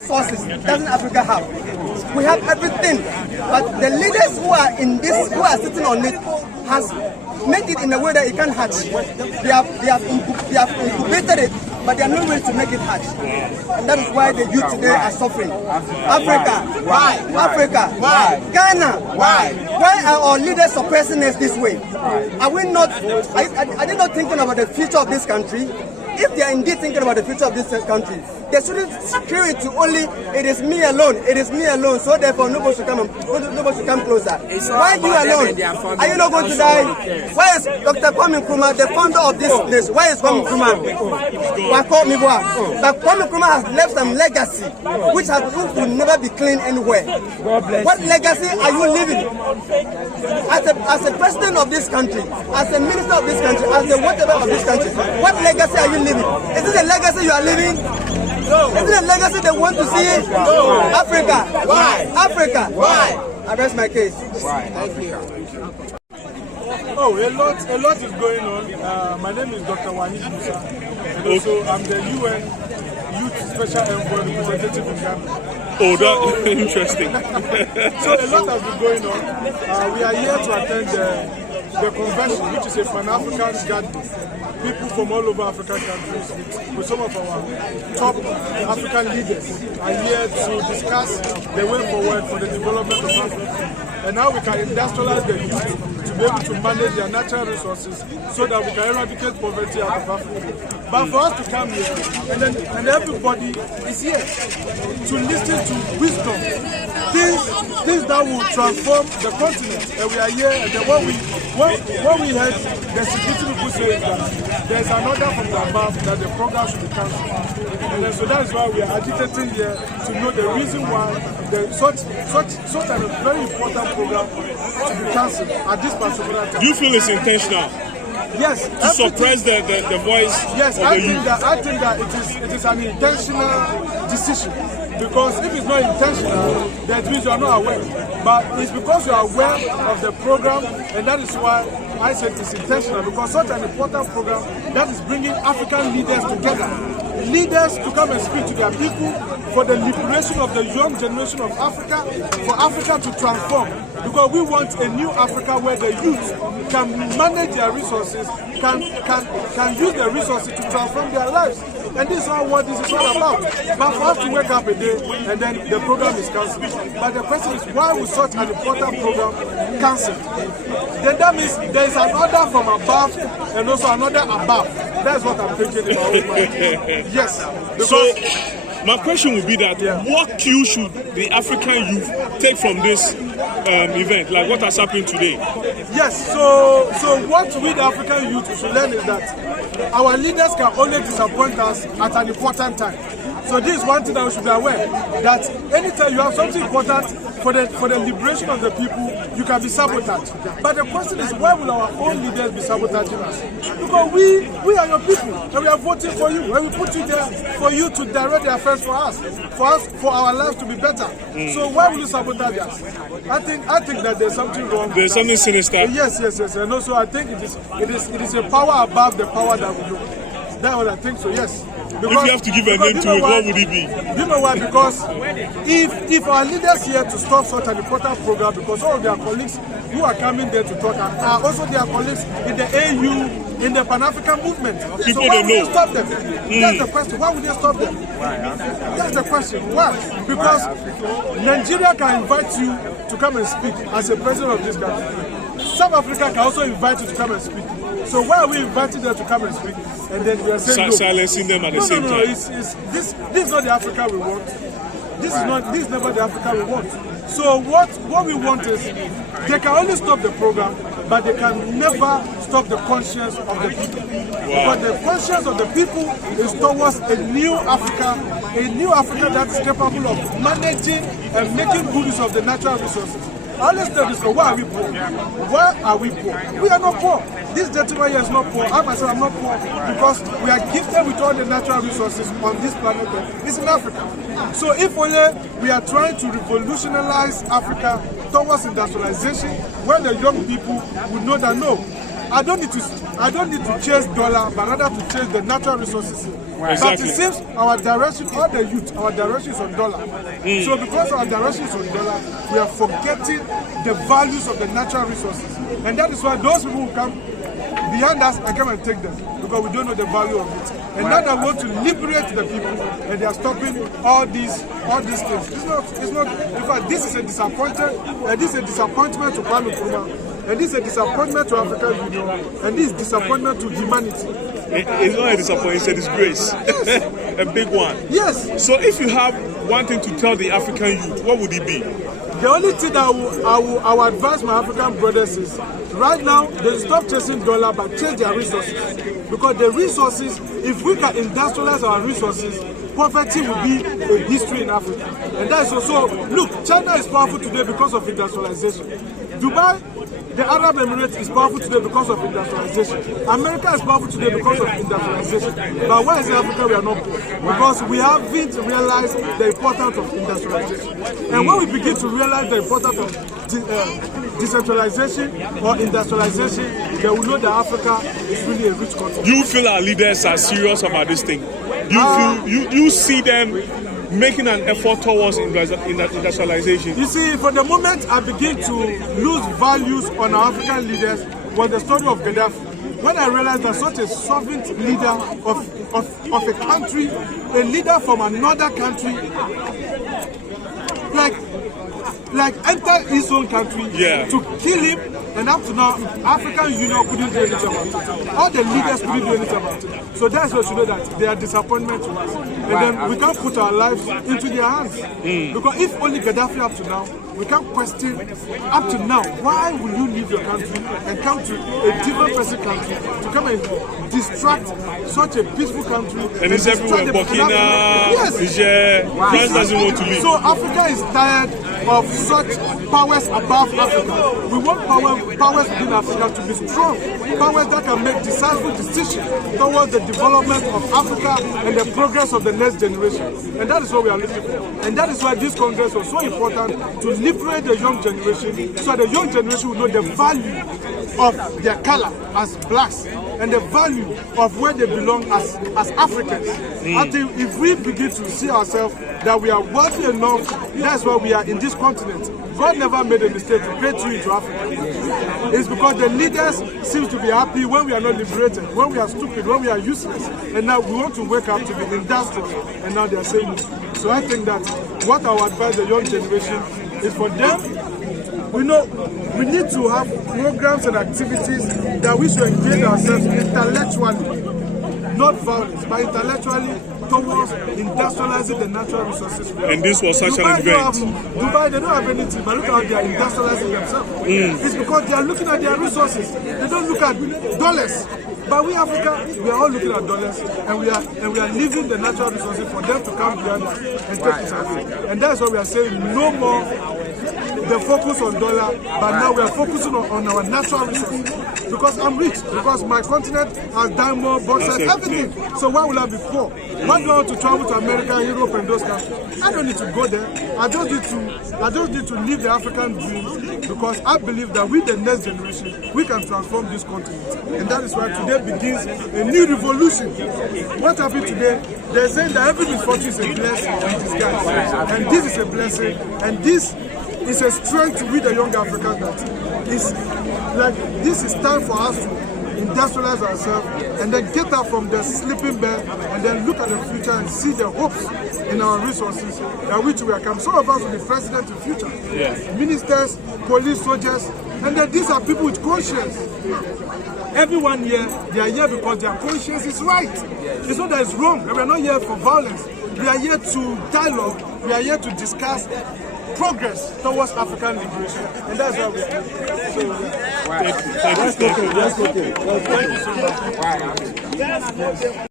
Sources doesn't Africa have? We have everything, but the leaders who are in this, who are sitting on it, has made it in a way that it can't hatch. They have incubated it, but they are not ready to make it hatch, and that is why the youth today are suffering. Africa, why? Africa, why? Ghana, why? Why are our leaders suppressing us this way? Are we not? Are they not thinking about the future of this country? If they are indeed thinking about the future of this country, they shouldn't secure it to only it is me alone, so therefore nobody should come closer. Why you alone? Are you not going to die? Why is Dr. Kwame Nkrumah, the founder of this place, why is Kwame Nkrumah? But Kwame Nkrumah has left some legacy which will never be clean anywhere. What legacy are you leaving? As a president of this country, as a minister of this country, as a whatever of this country, what legacy are you leaving? Is it a legacy you are leaving? No. Is it a legacy they want to see? No. Africa. Why? Africa. Why? I rest my case. Why? Thank you. Oh, a lot is going on. My name is Dr. Wahid Musa. And also, I'm the UN Youth Special Envoy representative in Ghana. Oh, that's interesting. So a lot has been going on. We are here to attend the convention, which is a Pan-African gathering. People from all over African countries, with some of our top African leaders, are here to discuss the way forward for the development of Africa. And how we can industrialize the youth to be able to manage their natural resources so that we can eradicate poverty out of Africa. But for us to come here, and everybody is here to listen to wisdom, things that will transform the continent. And we are here, and then what we heard, the security people say is that there's an order from the above that the program should be cancelled. And then, so that is why we are agitating here to know the reason why such a very important program to be cancelled at this particular time. Do you feel it's intentional? Yes. To suppress the voice yes, of the youth? I think that it is an intentional decision. Because if it's not intentional, that means you are not aware. But it's because you are aware of the program, and that is why I said it's intentional. Because such an important program that is bringing African leaders together, leaders to come and speak to their people for the liberation of the young generation of Africa, for Africa to transform. Because we want a new Africa where the youth can manage their resources, can use their resources to transform their lives. And this is what this is all about. But for us to wake up a day and then the program is cancelled. But the question is, why was such an important program cancelled? Then that means there is an order from above and also another above. That's what I'm thinking about. Yes. So my question would be that what cue should the African youth take from this event? Like what has happened today? Yes, so what we the African youth should learn is that our leaders can only disappoint us at an important time. So this is one thing that we should be aware, that anytime you have something important for the liberation of the people, you can be sabotaged. But the question is, why will our own leaders be sabotaging us? Because we are your people, and we are voting for you, and we put you there for you to direct the affairs for us, for our lives to be better. So why will you sabotage us? I think that there's something wrong. There's something sinister. Yes. And also I think it is a power above the power that we know. That's what I think so, yes. Because, if you have to give a name to it, what would it be? You know why? Because if our leaders here to stop such an important program, because all of their colleagues who are coming there to talk are also their colleagues in the AU, in the Pan-African movement. People so why would know. they stop them? That's the question. Why would they stop them? That's the question. Why? Because Nigeria can invite you to come and speak as a president of this country. South Africa can also invite you to come and speak. So why are we inviting them to come and speak? And then we are saying silencing them at the same time. This is not the Africa we want. This is never the Africa we want. So what we want is they can only stop the program, but they can never stop the conscience of the people. But the conscience of the people is towards a new Africa that is capable of managing and making good use of the natural resources. I always tell this, why are we poor? Why are we poor? We are not poor. This gentleman here is not poor. I myself am not poor because we are gifted with all the natural resources on this planet. It's in Africa. So if only we are trying to revolutionize Africa towards industrialization, where the young people would know that no, I don't need to chase dollar, but rather to chase the natural resources But it seems our direction, all the youth, our direction is on dollar. So because our direction is on dollar, we are forgetting the values of the natural resources. And that is why those people who come behind us and come and take them, because we don't know the value of it. And now they want to liberate the people, and they are stopping all these things. It's not. In fact, this is a disappointment. This is a disappointment to Kwame Nkrumah, and this is a disappointment to African Union, and this is disappointment to humanity. It's not a disappointment; it's a disgrace. Yes. A big one. Yes. So, if you have one thing to tell the African youth, what would it be? The only thing that I will advise my African brothers is, right now, they stop chasing dollar but chase their resources. Because the resources, if we can industrialize our resources, poverty will be a history in Africa. And that is also, look, China is powerful today because of industrialization. Dubai, the Arab Emirates is powerful today because of industrialization. America is powerful today because of industrialization. But why is in Africa we are not poor? Because we haven't realized the importance of industrialization. And when we begin to realize the importance of decentralization or industrialization, then we know that Africa is really a rich country. You feel our leaders are serious about this thing? You see them making an effort towards industrialization? You see, for the moment I begin to lose values on our African leaders was the story of Gaddafi. When I realized that such a sovereign leader of a country, a leader from another country, like enter his own country to kill him, and up to now, African Union couldn't do anything about it. All the leaders couldn't do anything about it. So that's why we should know that they are disappointment to us. And then we can't put our lives into their hands. Because if only Gaddafi up to now, we can't question, up to now, why will you leave your country and come to a different person country to come and distract such a peaceful country? And it's everywhere, Burkina, Niger, France doesn't want to leave. So Africa is tired of such powers above Africa. We want powers within Africa to be strong, powers that can make decisive decisions towards the development of Africa and the progress of the next generation. And that is what we are looking for. And that is why this Congress was so important, to liberate the young generation, so the young generation will know the value of their color as blacks and the value of where they belong as Africans. I think if we begin to see ourselves that we are worthy enough, that's why we are in this continent. God never made a mistake to create you into Africa. It's because the leaders seem to be happy when we are not liberated, when we are stupid, when we are useless. And now we want to wake up to be industrial, and now they are saying no. So I think that what I would advise the young generation is for them, we know we need to have programs and activities that we should engage ourselves intellectually, not violence, but intellectually towards industrializing the natural resources. And this was such an event. Dubai, they don't have anything, but look how they are industrializing themselves. It's because they are looking at their resources. They don't look at dollars. But we Africa, we are all looking at dollars, and we are leaving the natural resources for them to come behind us and take it away. And that's why we are saying no more the focus on dollar, but now we are focusing on our natural resources. Because I'm rich, because my continent has diamond, bauxite, everything. So why will I be poor? Why do I want to travel to America, Europe, and those countries? I don't need to go there. I just need to live the African dream, because I believe that with the next generation, we can transform this continent. And that is why today begins a new revolution. What happened today? They're saying that every misfortune is a blessing in disguise. And this is a blessing, and this is a strength with the young Africans that is like, this is time for us to industrialize ourselves and then get out from the sleeping bed and then look at the future and see the hopes in our resources that which we are coming. Some of us will be president in the future. Ministers, police, soldiers, and then these are people with conscience. Everyone here, they are here because their conscience is right. It's not that it's wrong. We are not here for violence. We are here to dialogue. We are here to discuss progress towards African liberation, and that's why we are here. Thank you so much.